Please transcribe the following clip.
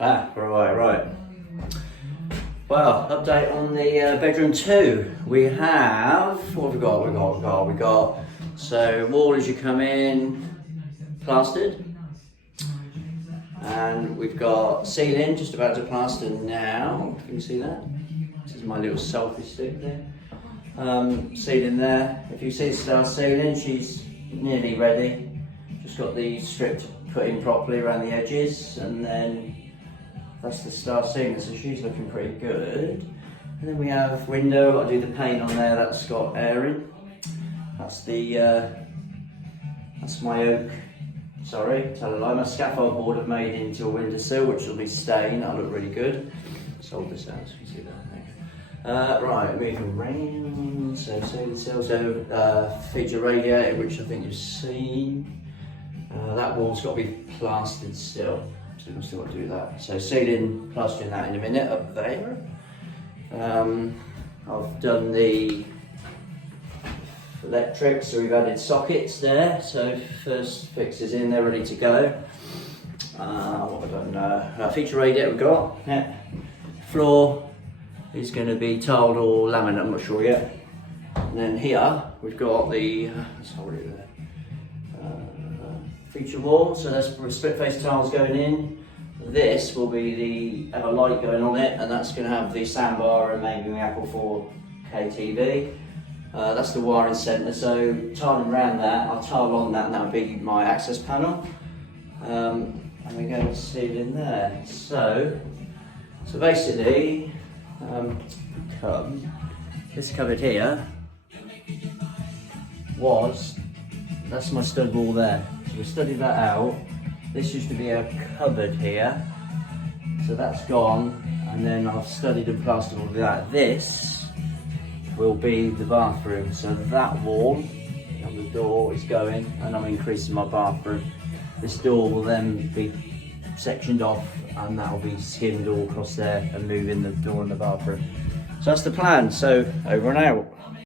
Right. Well, update on the bedroom 2. We have, what have we got? So wall as you come in, plastered. And we've got ceiling just about to plaster now. Can you see that? This is my little selfie stick there. Ceiling there. If you see the star ceiling, she's nearly ready. Just got the strip put in properly around the edges, and then that's the star ceiling, so she's looking pretty good. And then we have window, I'll do the paint on there, that's got airing. That's the, that's my oak, sorry, tell a lie, my scaffold board I've made into a windowsill, which will be stained, that'll look really good. Sold this out, so you can see that. Right, moving around, so ceiling sills, so feature radiator, which I think you've seen. That wall's got to be plastered still. So we've still got to do that. So ceiling, plastering that in a minute up there. I've done the electrics, so we've added sockets there. So first fixes in, they're ready to go. What have I done? Feature radiator we've got. Yeah. Floor is going to be tiled or laminate, I'm not sure yet. And then here we've got the, let's hold it there. Feature wall, so that's split face tiles going in. This will be have a light going on it, and that's going to have the soundbar and maybe the Apple 4K TV. That's the wiring centre, so tiling around that, I'll tile on that, and that'll be my access panel. And we're going to see it in there. So basically, this cupboard here that's my stud wall there. So we studied that out. This used to be a cupboard here, so that's gone, and then I've studied and plastered all of that. This will be the bathroom, so that wall and the door is going, and I'm increasing my bathroom. This door will then be sectioned off, and that will be skimmed all across there and moving the door in the bathroom. So that's the plan, so over and out.